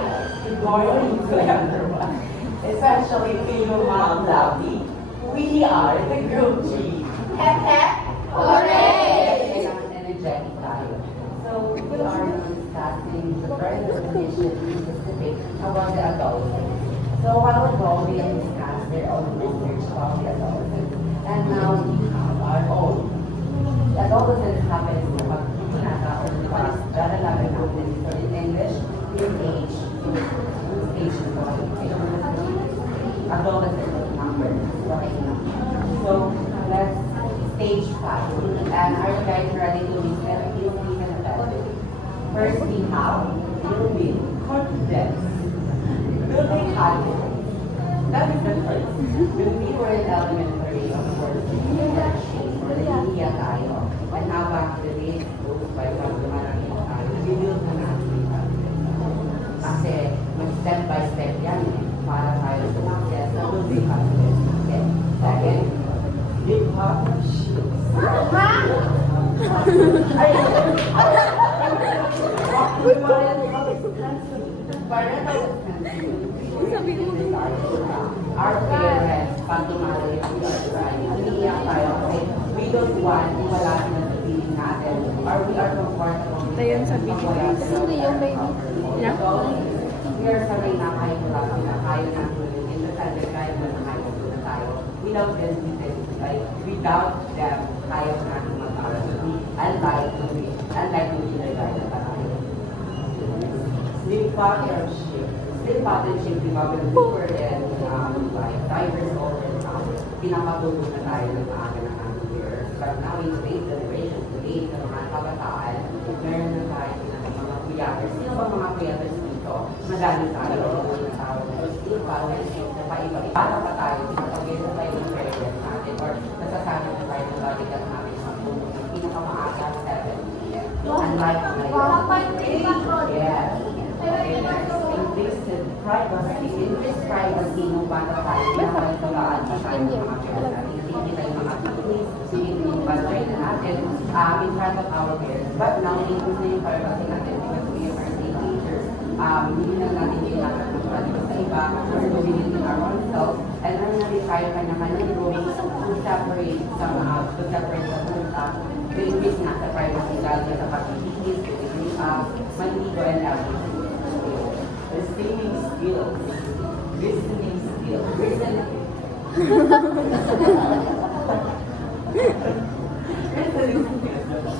Good morning to everyone. Especially to you, Ma'am Lovely. We are the Group G. Hep hep! Hooray! Kailangan energetic tayo. So, we are discussing the current definition specific about the adolescent. So, a while ago, we have discussed their own research about the adolescent. And now we have our own. The adolescence happens kapag pinaka or lalalaman natin. So, in English, yung age. Yung age is adolescent number. Okay na. So, let's stage 5. And are you guys ready to listen? Please listen attentively. First, we have building confidence. Building confidence. That is the first. When we were in elementary, of course, we were that shape. Nahihiya tayo. And now back to the days goes by pag lumalaki tayo, nag-build na natin. Kasi, step by step yan para tayo sumakses na building confidence natin. Second, big partnerships. Parental responsibility. Our parents, pag tumali ang iniiyak tayo kasi we don't want wala sila sa feeling natin or we are comfortable. Ito yun sa video. Hindi yung baby. Yeah? We are sanay na kahit wala sila, kaya natin independent, kahit wala kaya na tayo. Without them, without them, kaya natin mag-aral. Unlike to kindergarten pa tayo. Sleep partnership. Sleep partnership, di ba, when we were in, like, 5 years old and pinapatulog na tayo ng maaga ng aming years. But now, in today's generation, today, sa mga kabataan, meron na tayo ng mga kuyaters. Sino ba mga kuyaters dito? Madami tayo. Mga tao na sleep partnership na paiba-iba. Para pa tayo, kapag-ito tayo ng parents natin or nasasabi na tayo ng balikan natin sa puno ng pinakamaaga 7 p.m. Unlike ngayon. Yes. Increased privacy ng bata tayo. Nakakatulaan sa tayo ng mga parents. Hindi tayo mga kinis, hindi bantay na natin in front of our parents. But now, increase na yung privacy natin because we are teenagers. Hindi na natin kailangan ng privacy sa iba or mobility in our own self. And ano na rin tayo kanya-kanyang rooms to separate the increase na sa privacy lalo sa pag-ibigis, maligo and everything. Listening skills. Listening skills. Listening skills.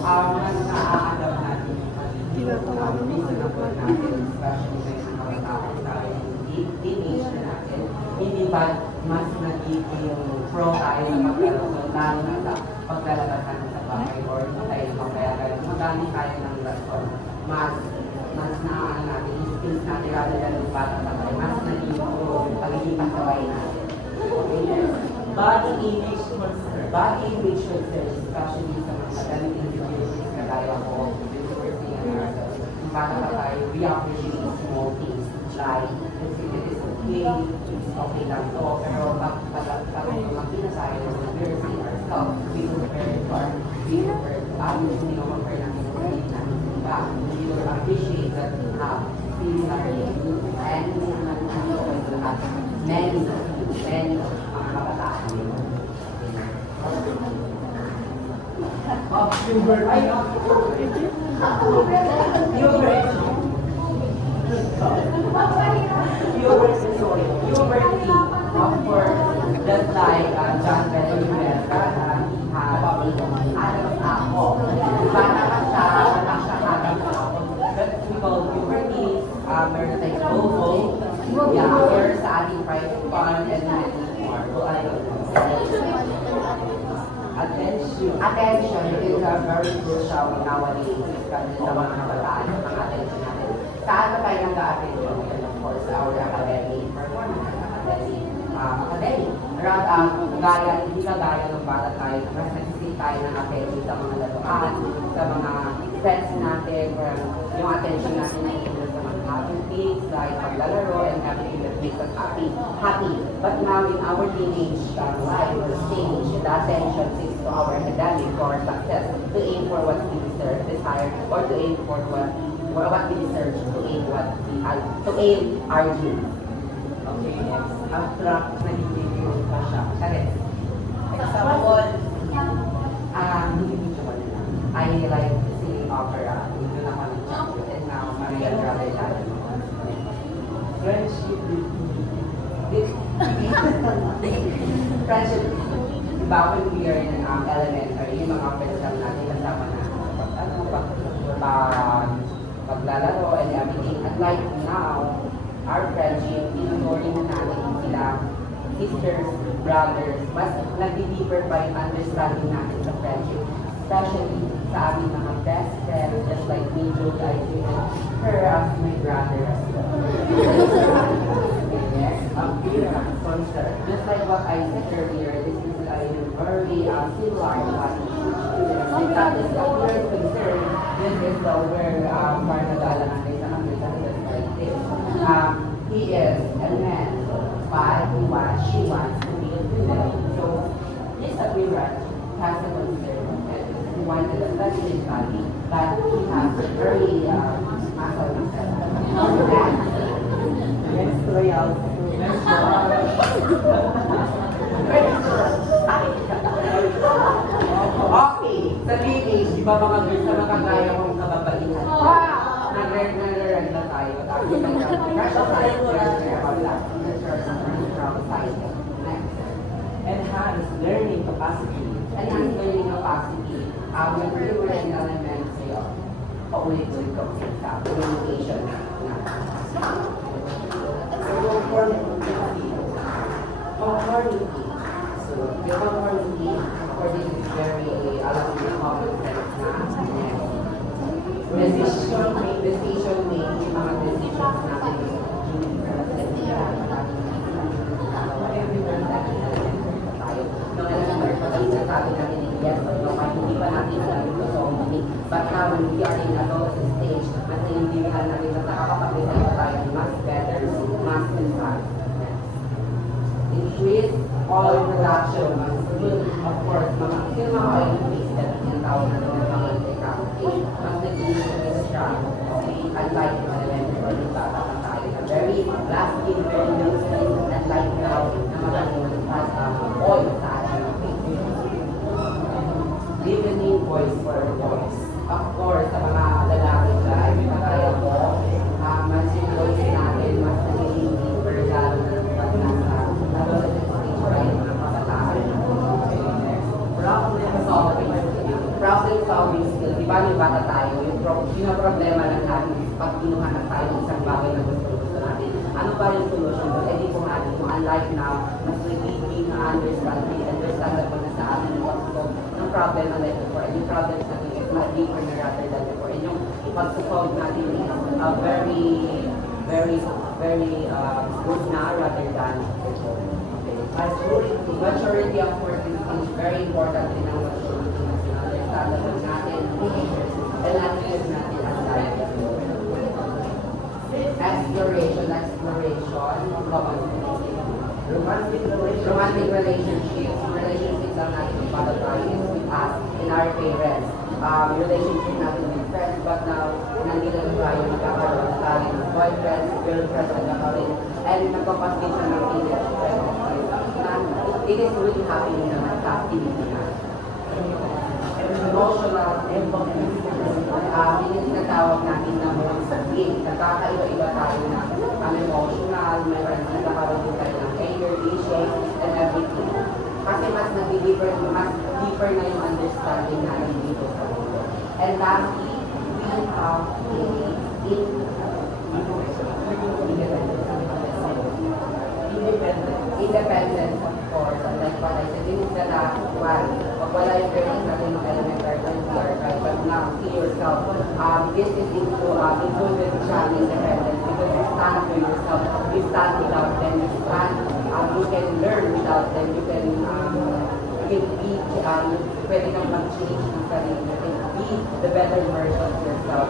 Mga naaadap natin. Reasonable natin, especially sa mga tao tayo, teenage na natin. Hindi ba mas nagiging pro tayo sa paglalaro, lalo na sa paglalabasan sa bahay or tayo pagkayagan. Magamit tayo ng rason. Mas naaan natin, yung skills natin rather than yung bata pa tayo. Mas naging pro pagiging pasaway natin. Body image concern. Body image concern, especially sa mga magaling individuals kagaya ko, bata pa tayo, we appreciate small things like, it is okay lang to, pero pag makina tayo, we're seeing ourselves, we compare to our, we compare to others, we don't compare natin sa sarili natin, diba? We will appreciate that we have similarly, and hindi naman okay to have many mga kabataan. Puberty. Puberty, of course, just like John Benjamin, Adam's apple. Bata pa siya, anak siya Adam's apple. That's we call puberty, meron tayong oval, or sa ating private fund, and many more. So, Attention is very crucial nowadays kasi sa mga kabataan ng attention natin. Saan ba tayo nag-attention? And of course, our academic performance, academic. Hindi ka gaya ng bata tayo, mas nagsisig tayo ng attention sa mga laruan, sa mga friends natin, yung attention natin ay sa mga happy things like paglalaro and everything that makes us happy. But now in our teenage life or stage, the attention is to our academic or success, to aim for what we deserve, desire, or to aim for what we what we research to aid to aid our dreams. Okay, next. Abstract na hindi ko pa siya. Correct. Example. Hindi visual lang. I like singing opera. Dito na kami champion. And now, Maria Grabe Lalo. Friendship with Friendship, diba when we are in elementary, yung mga friends lang natin kasama na paglalaro and everything. And like now, our friendship, tinuturing na natin sila, sisters, brothers, mas nag-deeper pa yung understanding natin sa friendship. Especially sa aming mga best friends, just like me, Joe, I treated her as my brother as well. Yes, concert. Just like what I said earlier, this is a very similar to what that is the word concern. This is the word para nag-aalangan kayo sa understanding like this. He is a man, but she wants to be a female. So this appearance has a concern. He wanted a feminine body, but he has a very masculine self. next royal. Next Okay, sa teenage, di ba mga girls na makagaya kong kababaihan? Nag-red na tayo. Tapos nag-crush tayo. Next. Enhance learning capacity. Enhance learning capacity. When we were in elementary, paulit-ulit ko sa communication na. Conformity. So, the conformity, according to very, alam mo yung common sense na decision making, mga decisions natin sabi natin yes or no, kahit hindi pa natin sabi ko so many. But now, when we are in adolescent stage, mas naiintindihan natin na nakakapag-decide tayo mas better, mas insight. Increase oil production, of course, yung mga oil wasted, yung tawag natin ng mga technology, mas nag-iisip siya, unlike yung elementary, yung bata na tayo, na very last in, very young skin, and like now, na magaling oil sa ating face. Deepening voice for voice. Of course, sa mga lalaki dyan, kagaya ko, mas yung voice natin, mas nagiging deeper, lalo na pag nasa adolescent stage or yung mga kabataan. Problem solving skill. Di ba yung bata tayo, yung problema lang natin, pag kinuha na tayo ng isang bagay na gusto natin, ano pa yung solution doon? Eh di kung natin, kung unlike now, mas nagiging understandable na sa atin yung pag-solve ng problem unlike before. And yung problems natin is not deeper na rather than before. And yung pag-solve natin is very good na rather than before. Okay. Maturity of course is very important in our maturity. Understandable natin, and attitude natin as life. Exploration, romantic relationships lang natin yung para tayo is with us, in our parents. Relationship natin with friends, but now, nandito na tayo magkakaroon na tayo ng boyfriends, girlfriends, nagkakaroon, and nagpapaskin siya ng teenage friends. It is really happening naman sa activity na. Emotional involvement. Yun yung tinatawag natin na mga sabihin. Nagkakaiba-iba tayo na emotional, may friends na nagkakaroon din tayo ng anger, issues, and everything. Kasi mas deeper na yung understanding natin dito sa mundo. And lastly, we have independence, of course, and like what I said, this is the last one. Pag wala yung parents natin ng elementary right? But now, see yourself, this is included siya in independence because you stand for yourself, you stand without them, you can learn without them, you can be, pwede kang mag-change ng sarili, you can be the better version of yourself,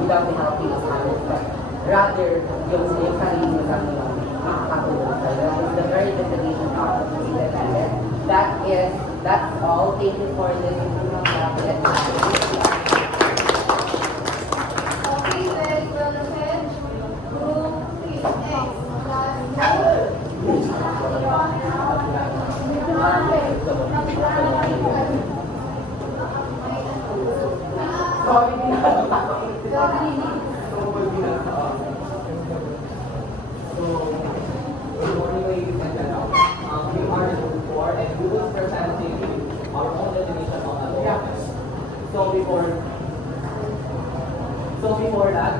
without the helping of others, but rather, yung sarili mo lang yung makakatulong sa'yo. That is the very definition of independence. That's all. Thank you for listening to my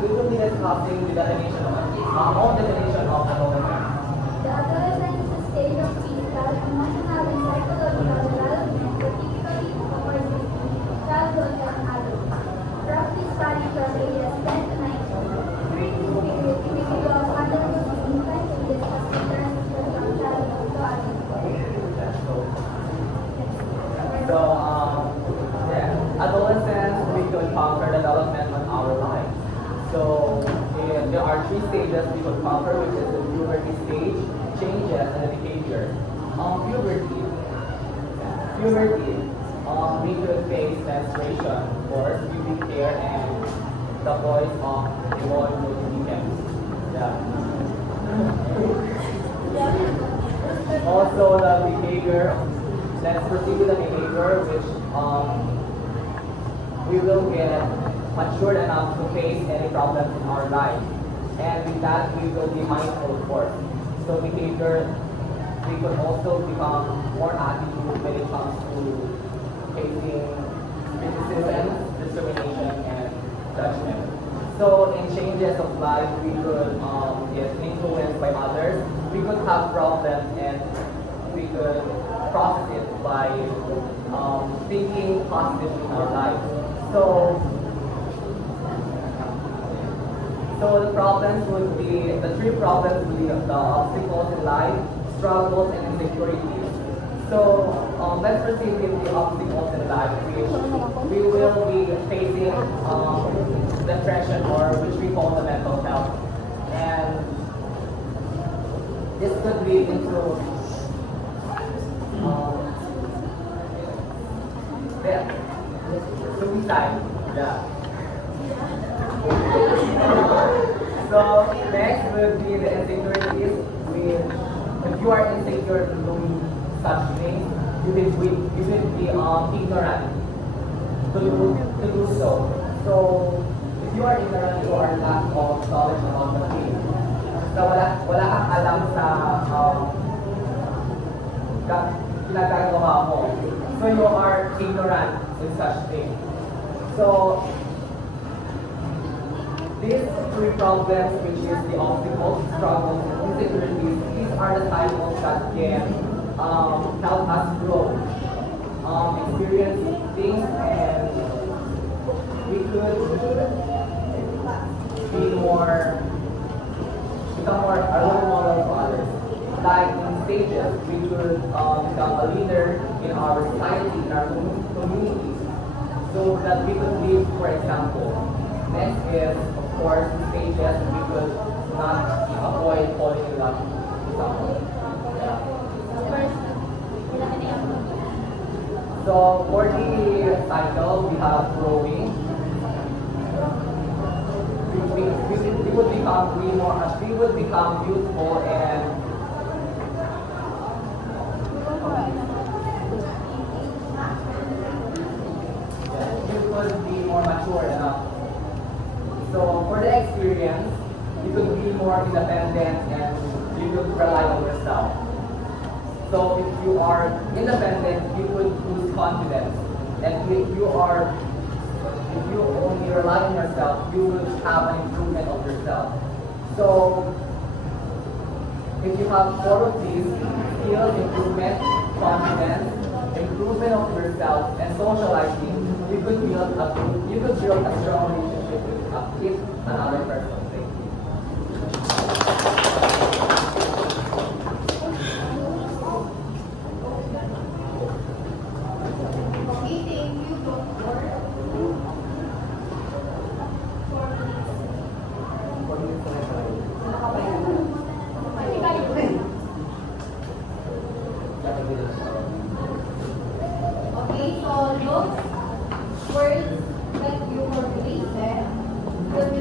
we will be discussing the definition of adolescence. The adolescence is a stage of physical, emotional, and psychological development that typically occurs between childhood and adulthood, roughly spanning from ages 10 to 19. During this period, individuals undergo significant changes as they transition from childhood to adulthood. Adolescence, we could conquer development on our lives. So there are three stages we could conquer, which is the puberty stage, changes, and the behavior. Puberty, we could face menstruation, of course, pubic hair, and the voice of the boy weekends. Yeah. Also, the behavior. Let's proceed with the behavior, which we will get matured enough to face any problems in our life. And with that, we will be mindful, of course. So behavior, we could also become more attitude when it comes to facing criticism, discrimination, and judgment. So in changes of life, we could get influenced by others. We could have problems and we could process it by thinking positively in our life. So the problems would be, the three problems would be the obstacles in life, struggles, and insecurities. So let's proceed with the obstacles in life, which we will be facing depression, or which we call the mental health. And this could lead into suicide. Yeah. So next would be the insecurities. If you are insecure to doing such things, you will be ignorant to do so. So if you are ignorant, you are lack of knowledge about the thing. So wala kang alam sa ginagawa mo. So you are ignorant in such things. So these three problems, which is the obstacles, struggles, and insecurities, these are the cycles that can help us grow, experience things, and we could become more a role model for others. Like in stages, we could become a leader in our society, in our communities, so that we could live, for example. Next is, of course, stages we could not avoid falling in love with someone. Yeah. So for the cycle, we have growing. We would become youthful and you could be more mature enough. So for the experience, you could be more independent and you could rely on yourself. So if you are independent, you could lose confidence. And if you only rely on yourself, you will have an improvement of yourself. So if you have four of these: skills, improvement, confidence, improvement of yourself, and socializing, you could build a strong relationship with another person. Thank you. Okay, thank you, Doctor. Okay, so those words that you already said will be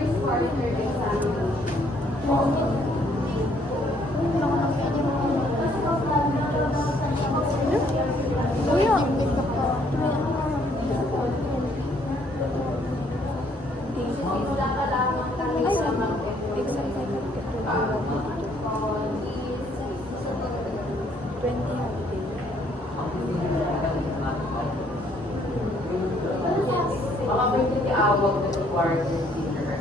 first quarter examination. Kuya. Wala ka lamang kami Ay, sa mga exam cycle ka. 20 Mga may tinawag na sa quarter dinner.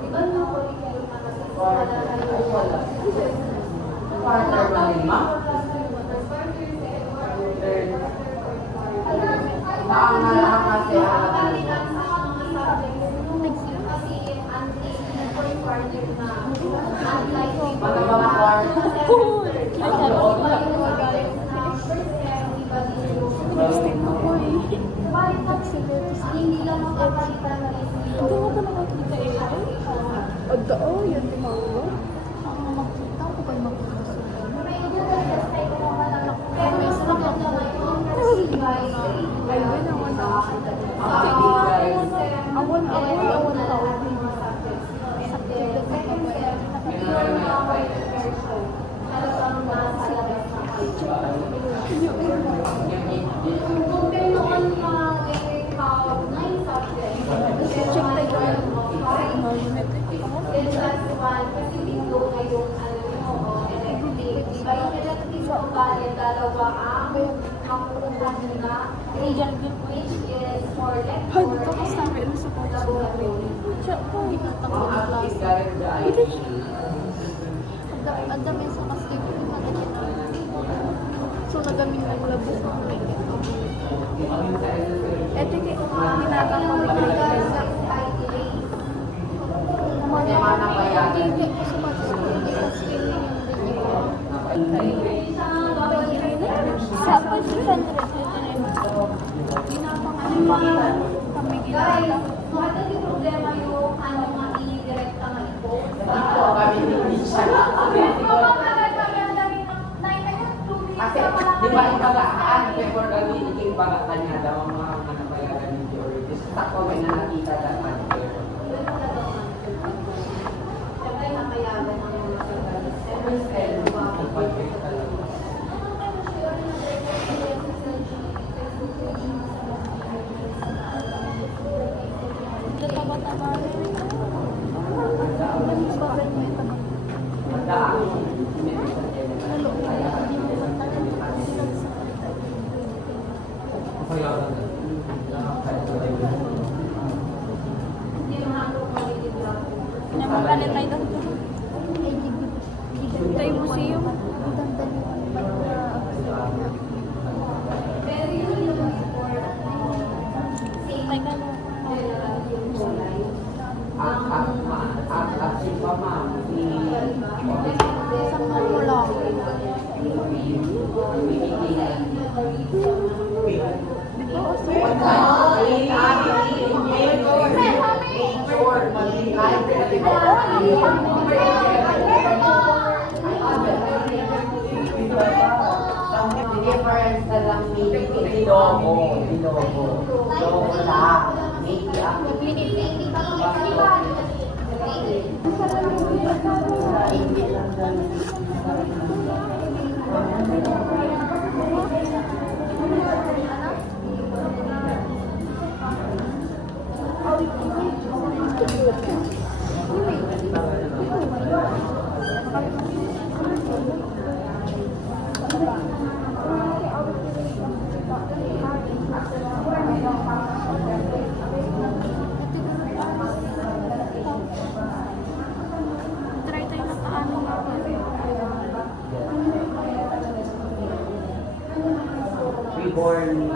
Di ba na curriculum na kasi Quarter. Ay, wala. Quarter ba lima? Third. Maangala kasi mga quarter. Hindi lang makapalitan ng Hindi mo ba nakakita eh? Oo, yun din ako. Ang makita ko ba yung makita? may Google test tayo kung wala. Pero mas maganda ngayon kasi by Ay, yun ang wala. awon Awon tao. Dalawa ang makukuha nila, which is for Pag ito ko sa amin, sa pagkakas. Siya po, inatakot Mga na active klase. ka rin dyan. Hindi siya. Ang dami sa kasi so nagamin ng labas ng makeup. Eto kay hinatang mo may grade. Hindi ko sa mga school kasi sa 500 kami Guys, ginagawa. ano yung problema yung ano nga i-direkta nga ito? Dito kami hindi siya. Kasi, di ba, ibagaan, before kami ikibagaan niya daw ang mga pinapayagan ni George. Sa ko, may nakita dapat. Siyempre, nakayagan ng mga kagalis. Taba-taba. Hindi naman ako malilit lang. Namapalit tayo doon. Ito yung museum. Pero yun yung support. Same At si Mama, si Isang mula. difference na lang ni Logo. Logo lang. Maybe ako. Try tayo na paano nga. Reborn.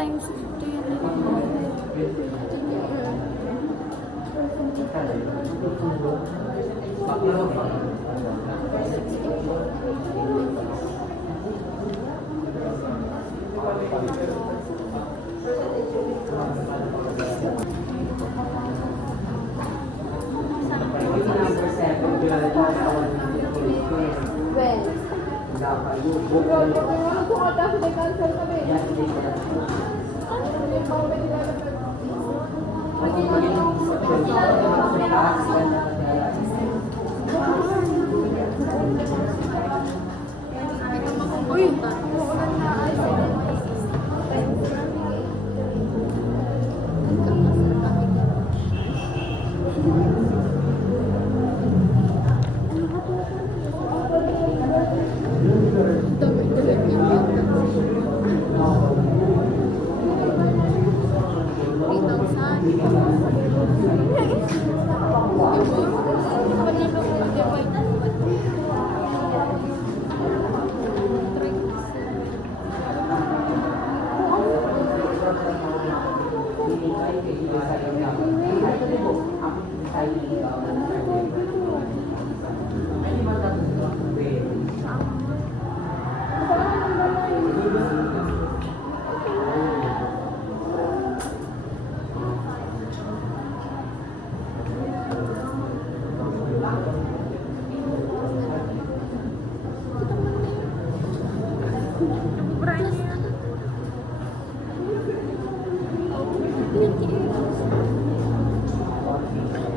Times 2 yun. Number 7, Well, uy, umuulan na ay.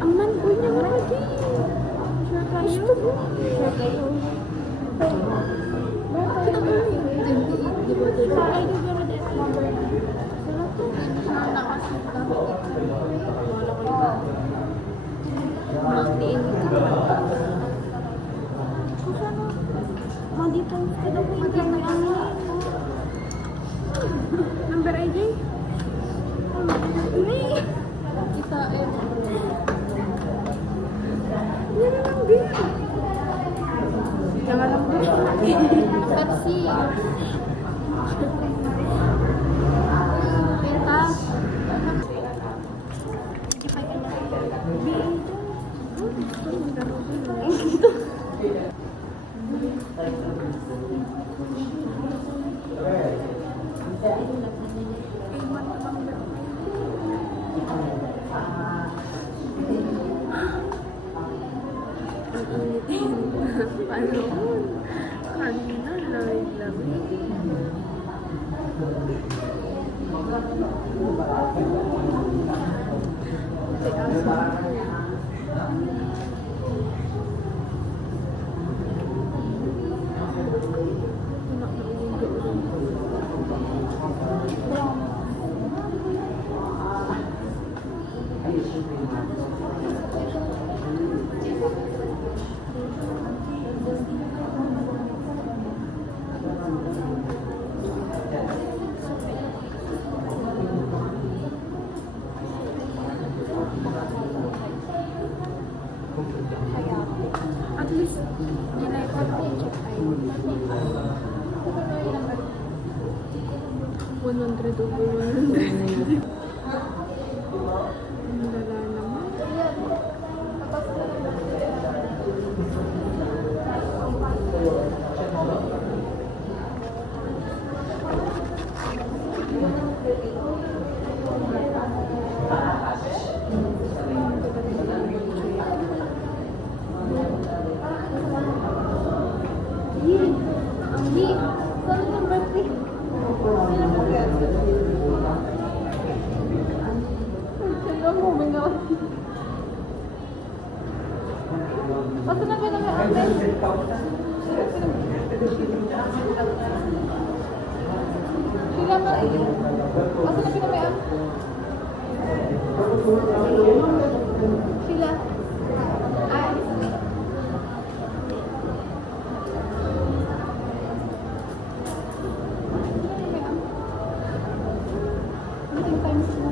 Aman, uy na lagi. Sure kayo? Sure kayo? Bakit? Di ba ito? Ay, di ba na din? Wala to. Nakasita. Wala ko iba. Multi-in. Kusano? Mandito. Kada ko yung ano. Number AJ? Ini. Kita yan lang din. Jangan lang din. Persi. Penta. Panahon. Kanina, live lang. At least, ginay ko na yung check ay. 100 over 100. Wala naman. Hindi. Saan yung birthday? Sino mo, bingaw? Basta na pinag-aaral. Sila ba? Basta na pinag-aaral. Sila. Ay. Meeting times mo.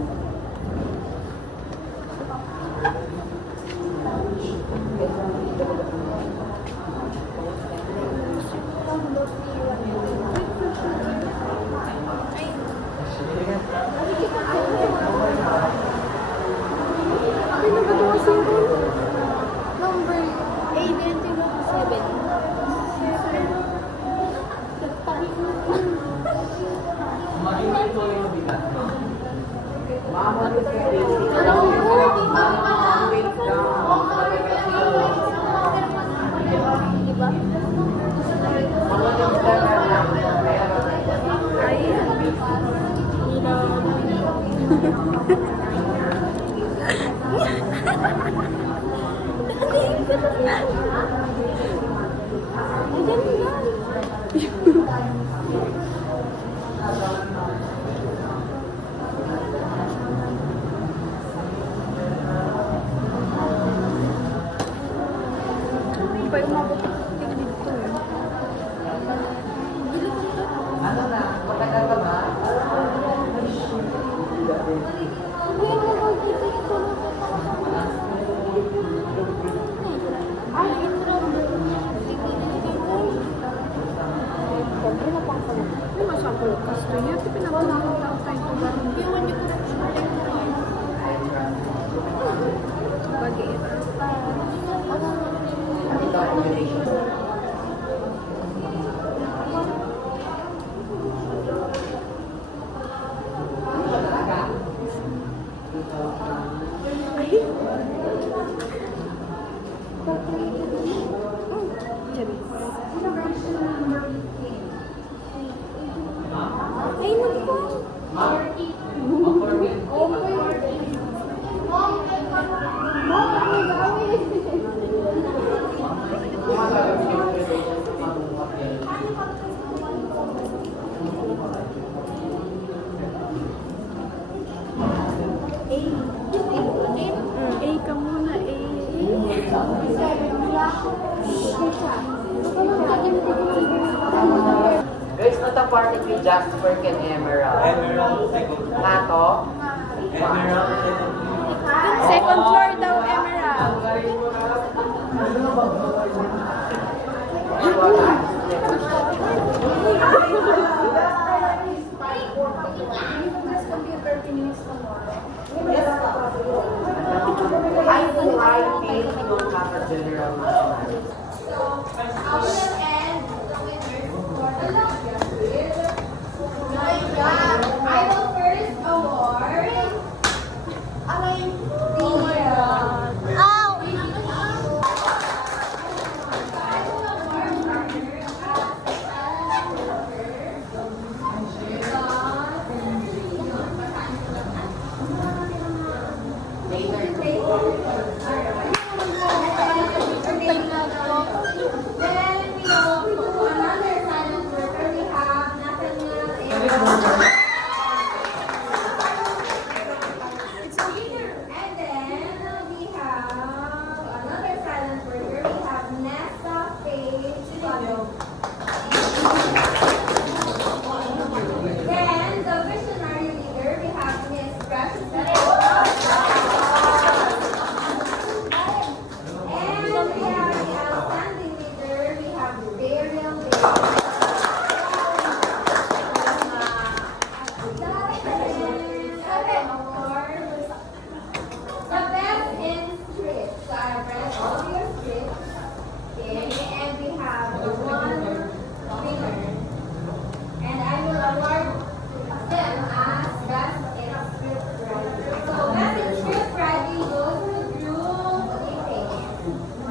Number 7. Ano na? Matagal ka ba? Ay, nagpo. A ka muna, A. Guys, nata-party with Jasper and Emerald. Nato? Second floor daw, Emerald. I think we don't have a general mathematics. I will end the winners for the longest quiz. I will first award Then we go to another silent worker. We have Nathaniel and And then we have another silent worker. We have Nessa, Paige, Then the visionary leader, we have Miss Precious. And we have the outstanding leader, we have Burial The best in script. So I've read all of your scripts. Okay, and we have one winner. And I will award them as best in script writing. So best in script writing goes to Drew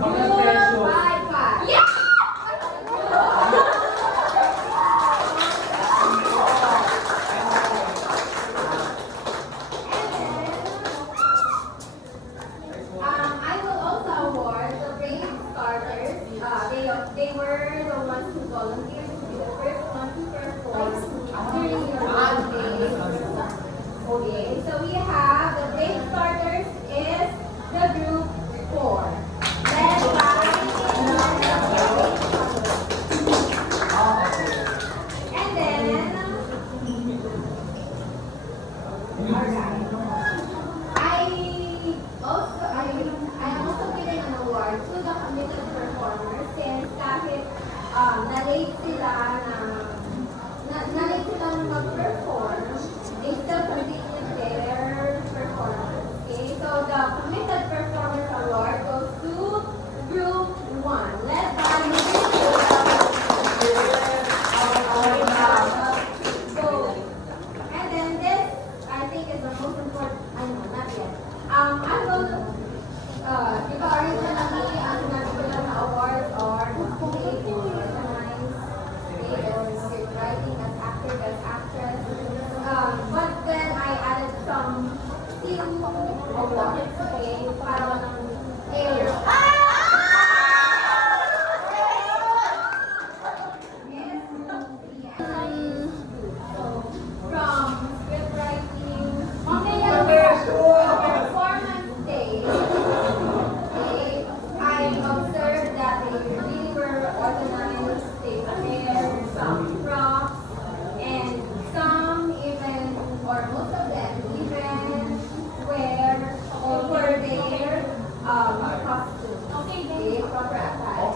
Group by 5. Yeah! volunteers to be the first one to perform during your birthday. Okay, so we have the day starters is the group 4. Led by and then alright. I am also giving an award to the committed performers since kahit na-late sila na mag-perform, they still continued their performance. Okay, so the committed performance award goes to group 1, led by and then this, I think, is the most important. I know, not yet. I will, give originally ang national awards or organized script writing as actor, as actress. But then I added some few awards, okay, para walang air. From script writing, performance day, I observed that they really were organized, they prepared some props, and some even, or most of them, even wear or were their costume. Okay, proper attire.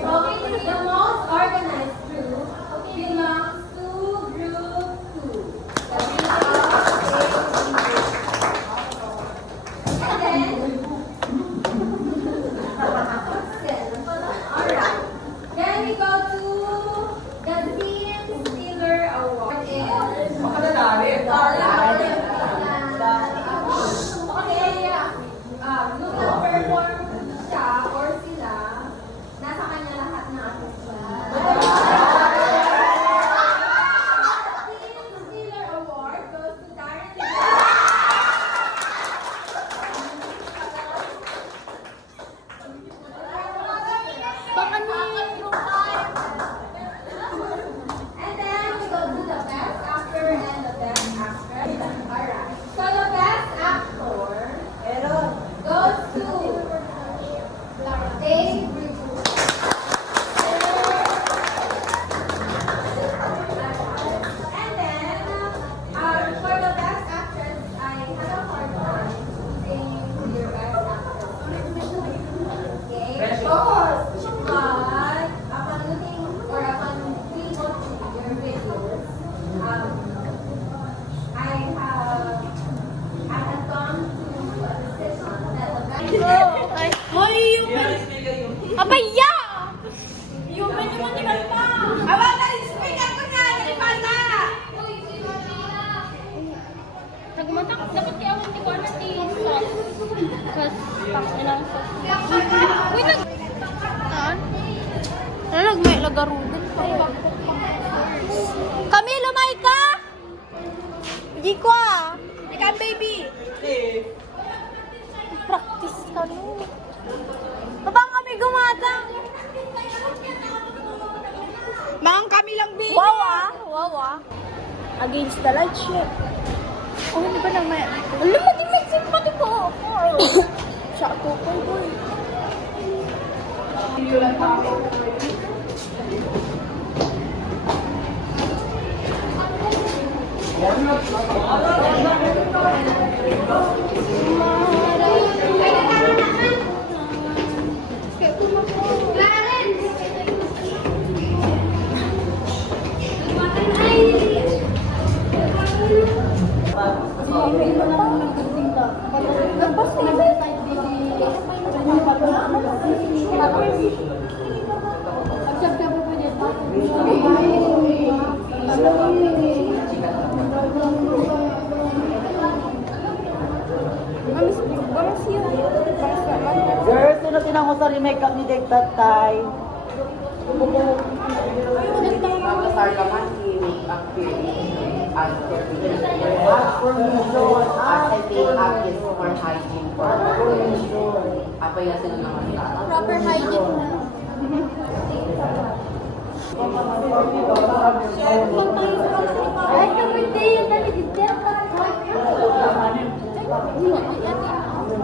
Okay, the most organized group belongs to group 2. The and then, alright. Then we go to the Scene Stealer Award. Okay, look at perform siya or sila, nasa kanya lahat na ating Scene Stealer Award goes to Darren. And then we go to the best actor and the best actress. Alright. So the best actor goes to Dave Ritchie. And then for the best actress, I had a hard time choosing your best actress. Okay? But upon looking or upon rewatching your videos, I have gone to a decision that the best Hoy, human! Abaya! Human naman, di ba pa? Speaker ko nga! Ipanda! Nagmatak, dapat kaya ako hindi ko alam Kasi, tak ilang sos. Uy, may lagarugan pa. Kami, lumay ka! Hindi ko Ikaw, baby! Practice ka no. Babang kami gumatang. Mang kami lang, baby! Wow. Against the light, shit. Oh, hindi ba naman? Alam mo, tingnan pati ko. Siya ako, boy. Girls, sino tinango sa remake kami dek tatay? Kasar ka man, i-make up Ask permission. as I think up is for hygiene for apay na sila naman sa Proper hygiene. Ay, birthday yun na ni Gitter.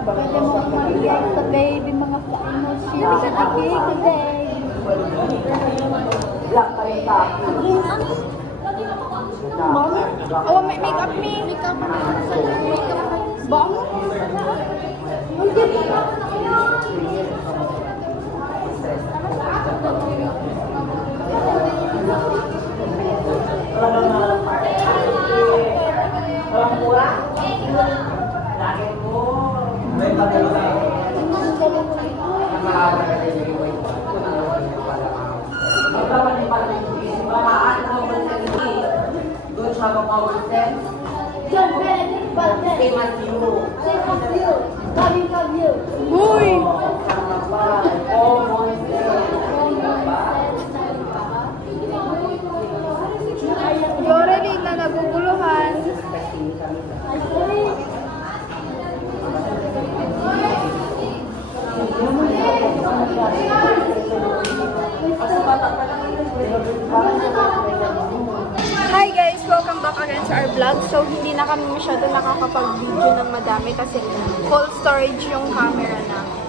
Pwede mo mag-react sa baby, mga famous shit. Happy today. Black pa rin sa akin. Oh, may makeup me. Makeup me. Bong? Walang mura? Lagi mo. May pagkakita. Ang maaga na rin yung way. Kung ano yung pala. Magkawa ni pala yung Mamaan mo ba sa hindi? Don't have a common sense. John Benedict Valdez. Same as you. Same as you. Coming from you. Uy! Common sense. Yore rin na naguguluhan. Hi guys! Welcome back again sa our vlog. So, hindi na kami masyado nakakapag-video ng madami kasi full storage yung camera namin.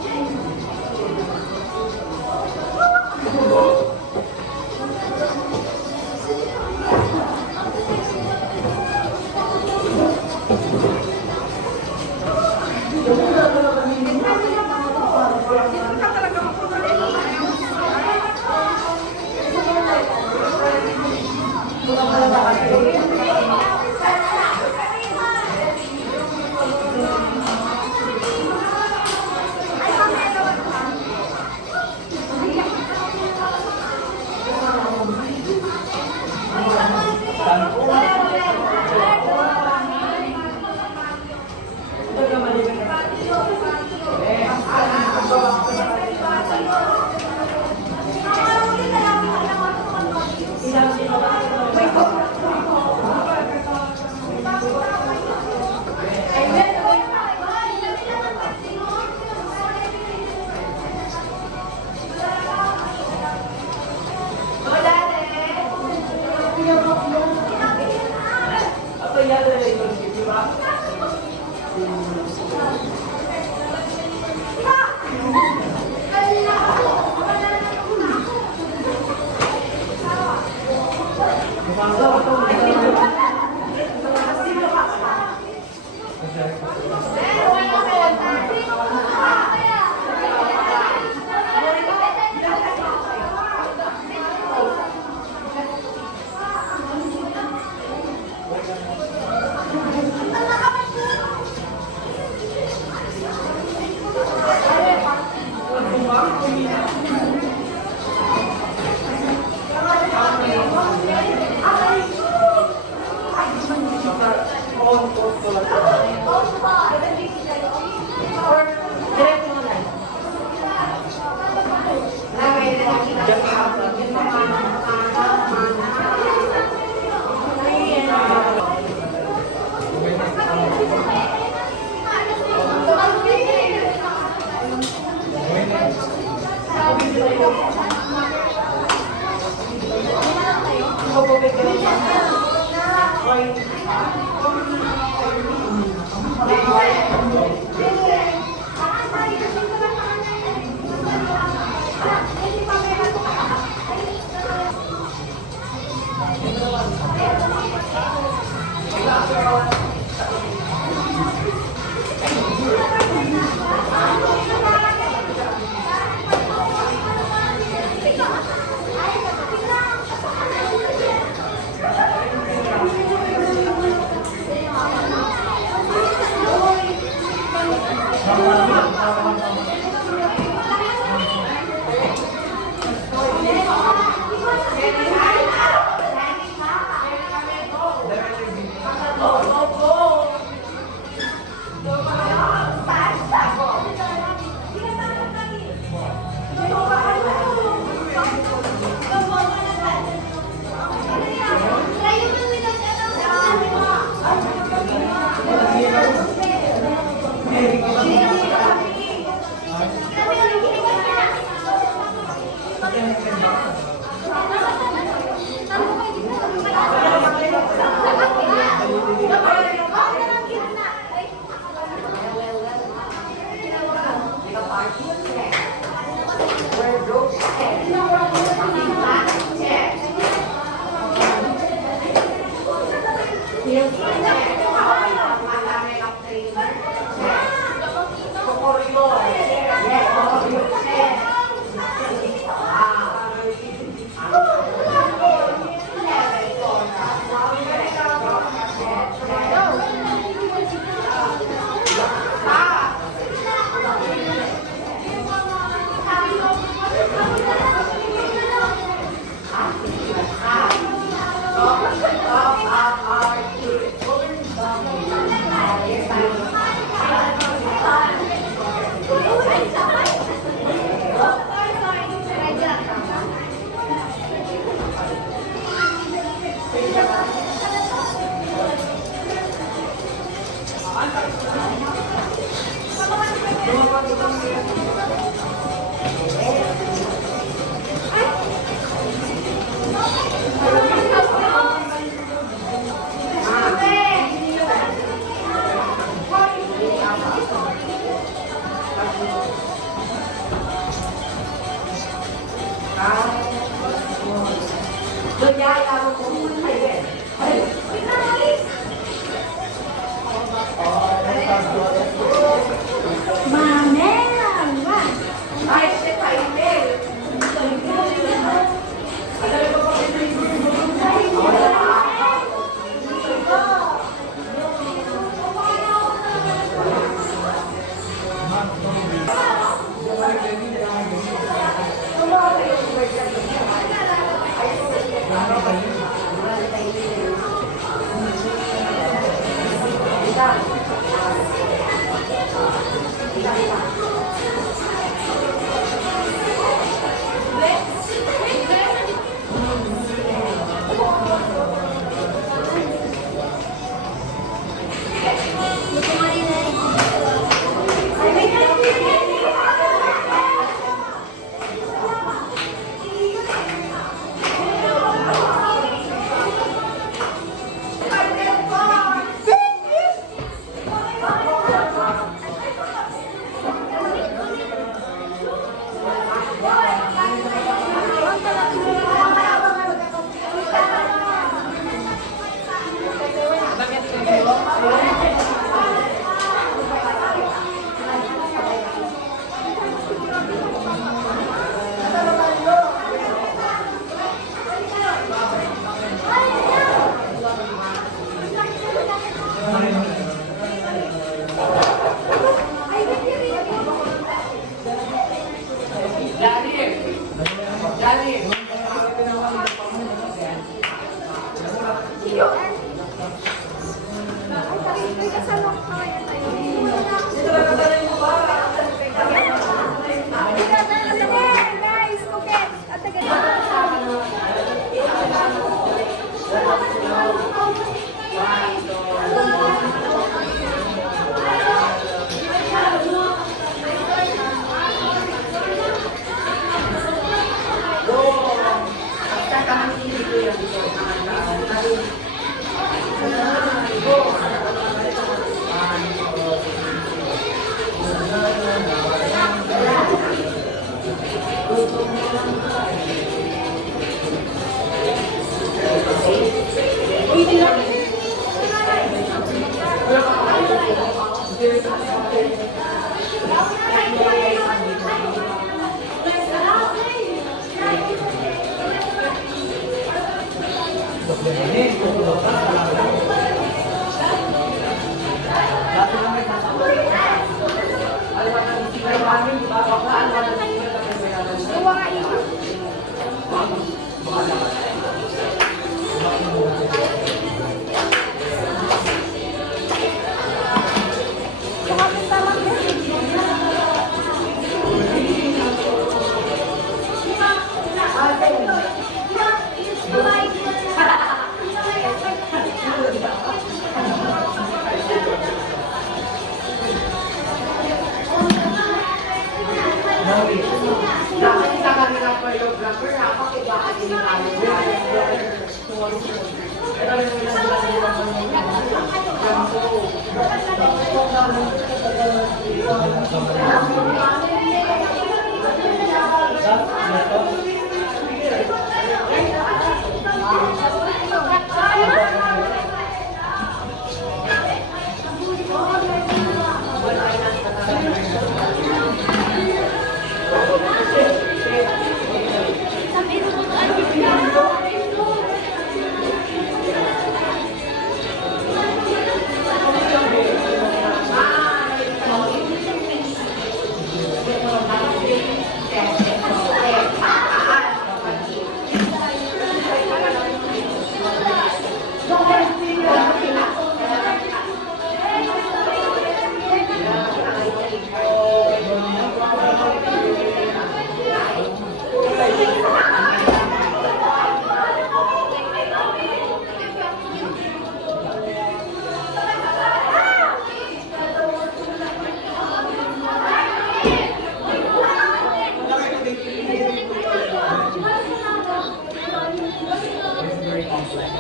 It's very complex.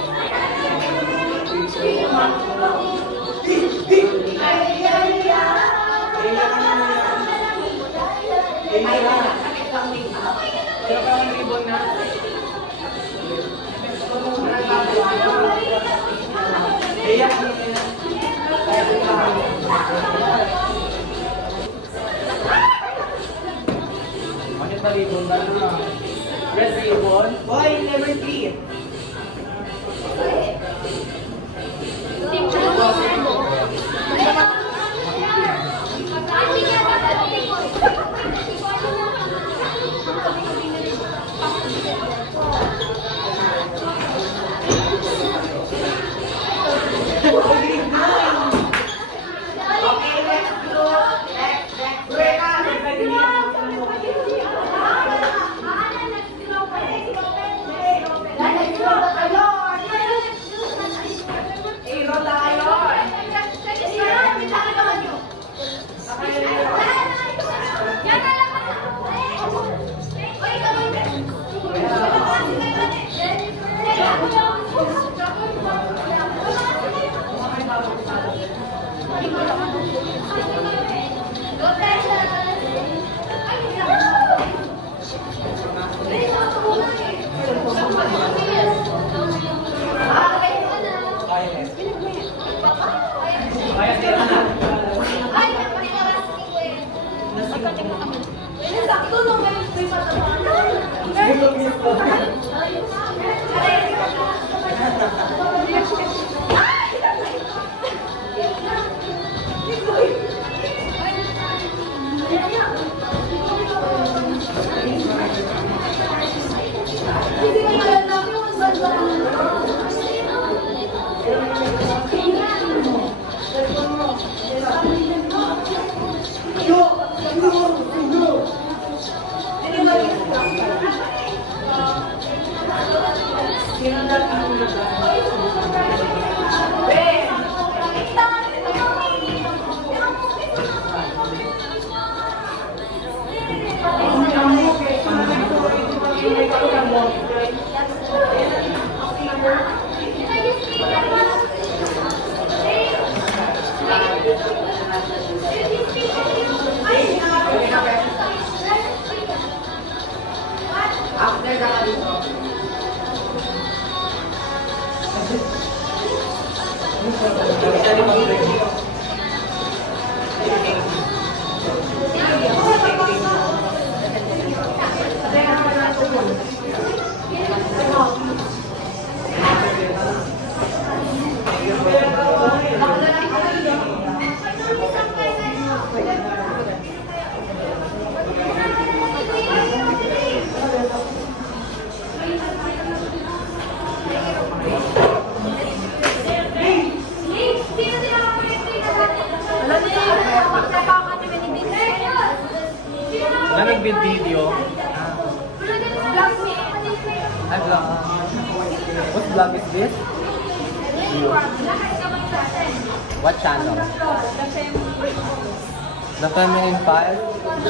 Bakit ba ribbon ba na? Red ribbon? Boy, never see. Na nag-video. Ay, vlog. What vlog is this? What channel? The Feminine Files.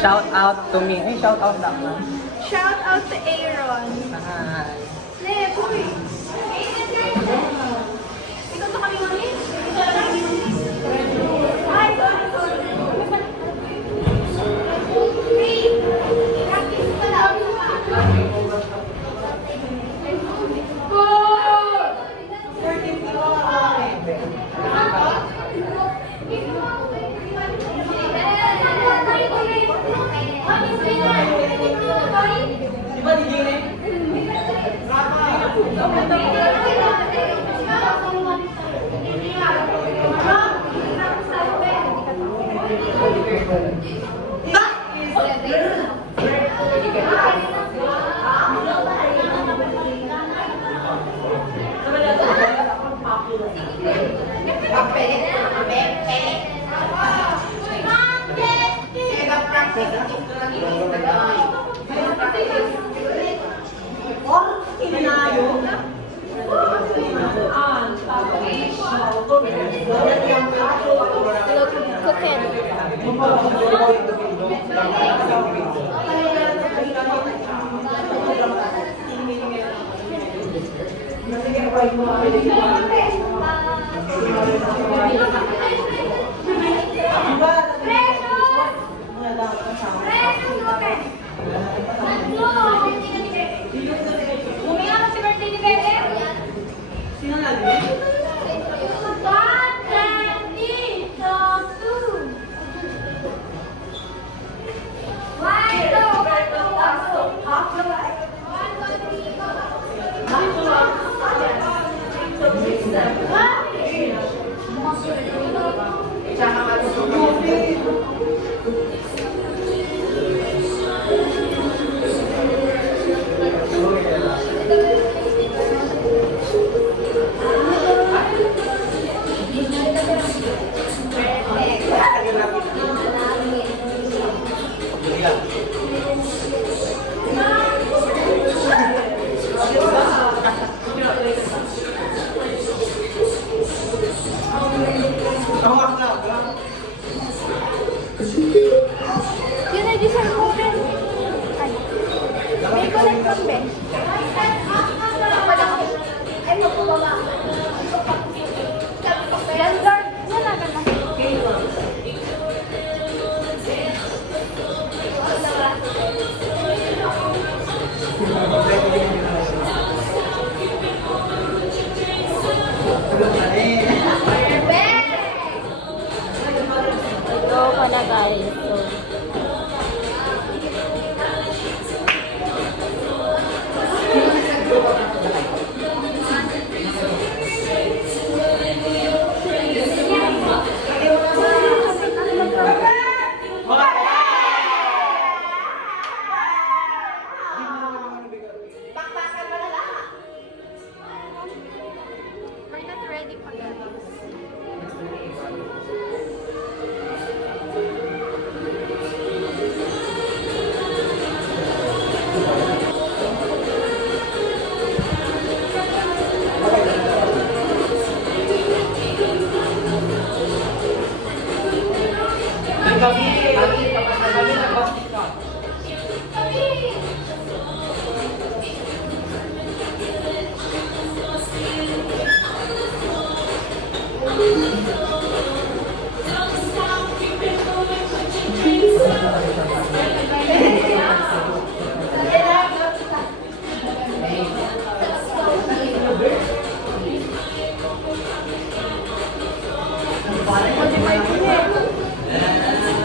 Shout out to me. Hey, shout out na. Shout out to Aaron. Hi. Ne, puy. Ikaw ba kami mami? Ay, sorry. Di ba di Yun ay design mo, Ben. Ay. May connect lang, Ben. Yan, guard. Yan na, ganda. Ito pala, guys. So, we're not ready pa, guys.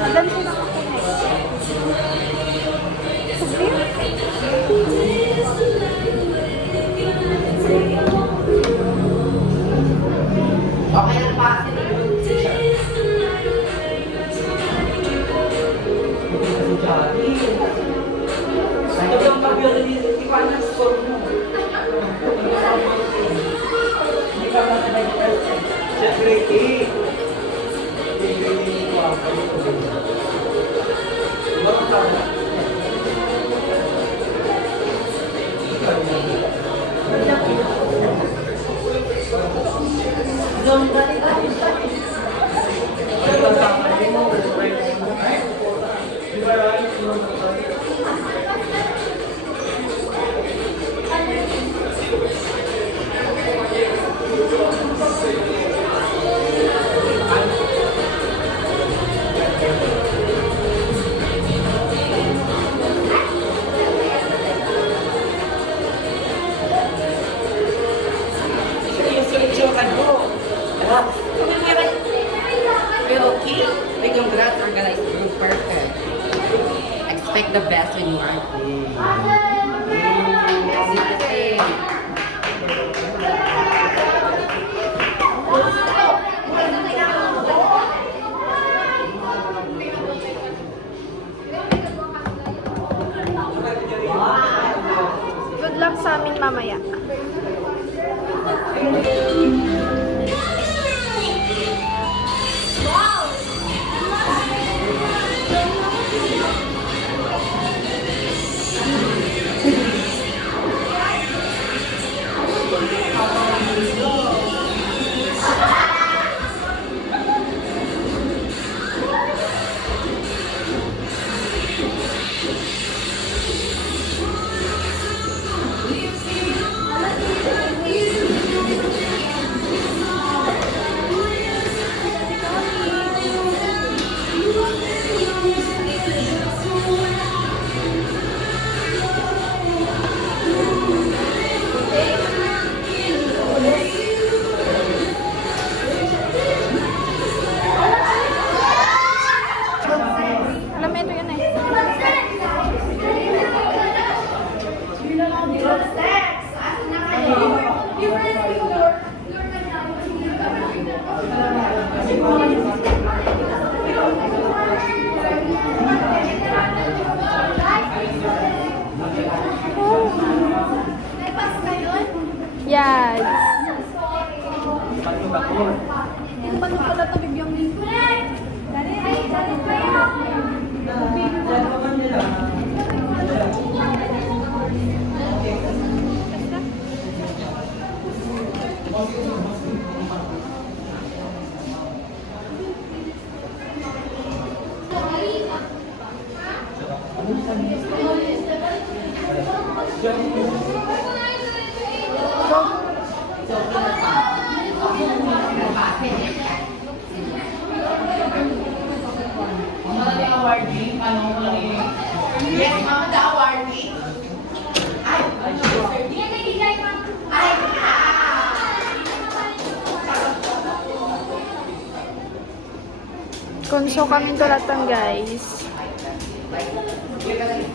Madami sila Okay lang pa. Ito yung pag-yun, hindi ko alam score mo. Hindi ka ba na 90%? Siyempre, expect the best when you are good luck sa amin mamaya. Paano pala ito bigyan mo? Konso kaming tulatan, guys. Hi, guys.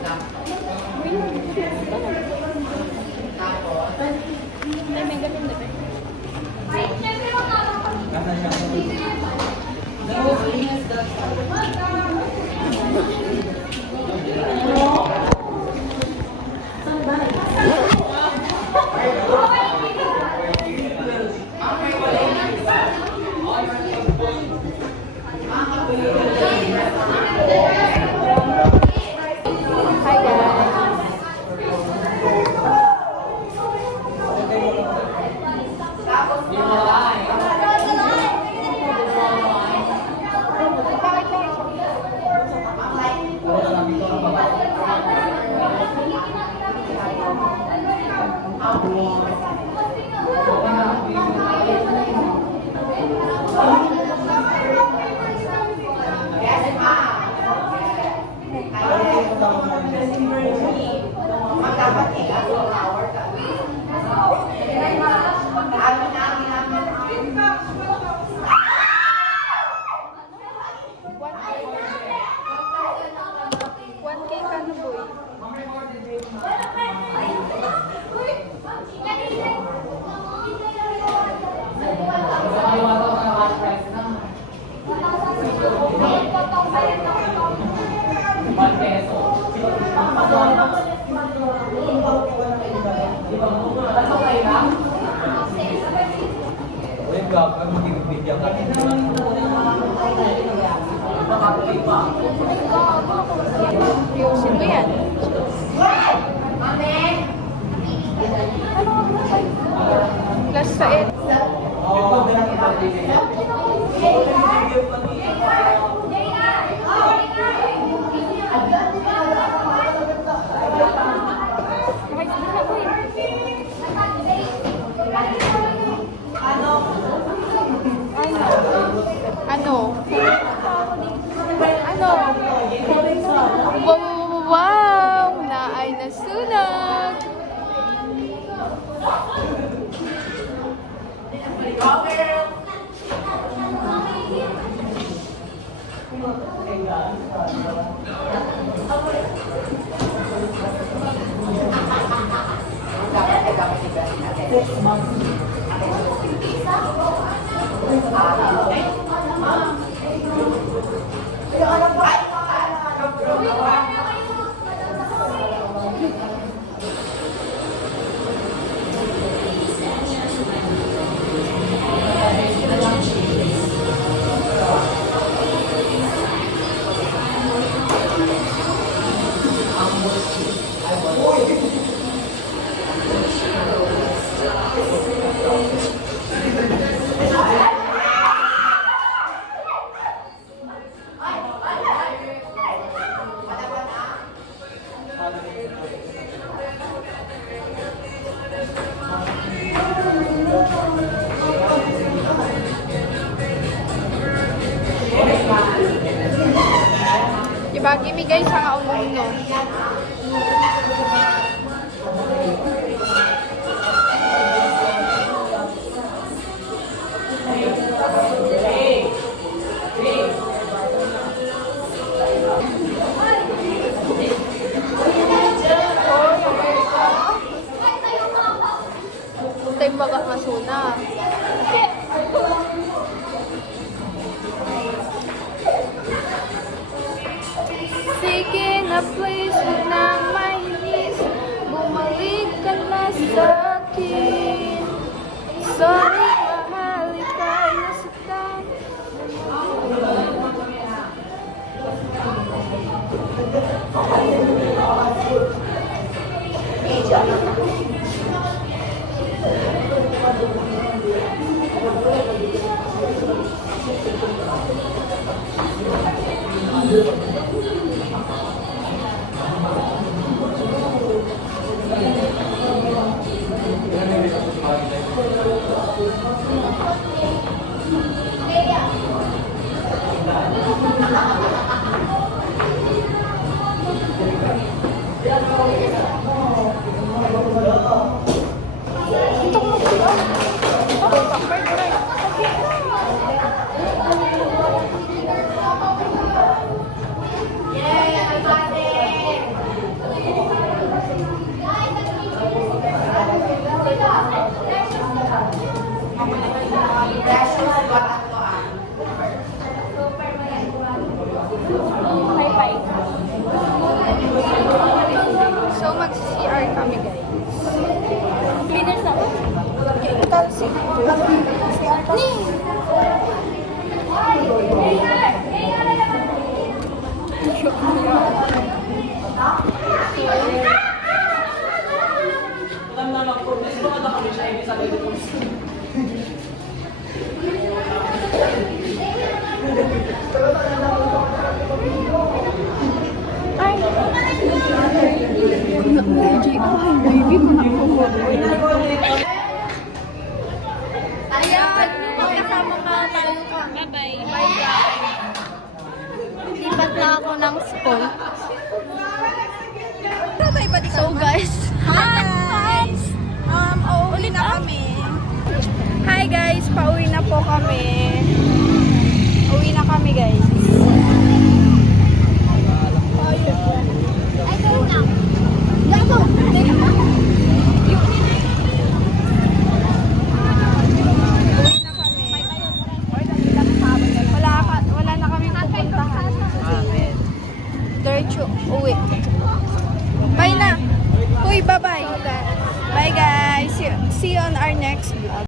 Ayusin mo yan. Last sa it. Ano? Ano? Wow! Na ay nasunog! Ibagi mi guys sa kauno. Tay baga masuna. Seeking a place na mainis, bumalik ka na sa akin. Sorry, mahal, ika'y Bye-bye. So, mag-CR kami, guys. Cleaners na. Okay, talsi. Ni! Ayan, magkasama ka tayo ka. Bye-bye. Bye-bye. Lipat na ako ng school. So guys, hi! Uli na kami. Hi guys, pauwi na po kami. Uwi na kami guys. I go now. Go. Uwi na kami. Wala na kami pupuntahan. Diretso, uwi. Bye na. Uy, bye-bye. Bye guys. See you on our next vlog.